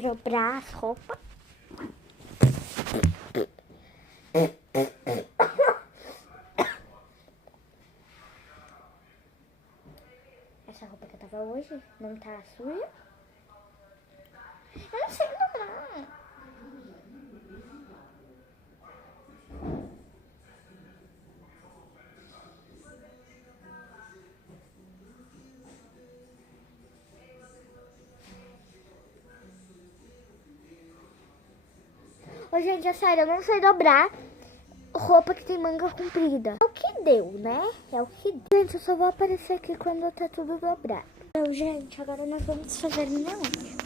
dobrar as roupas. Essa roupa que eu tava hoje não tá suja? Eu não sei não. Ô, gente, é sério, eu não sei dobrar roupa que tem manga comprida. É o que deu, né? É o que deu. Gente, eu só vou aparecer aqui quando tá tudo dobrado. Então, gente, agora nós vamos fazer minha unha.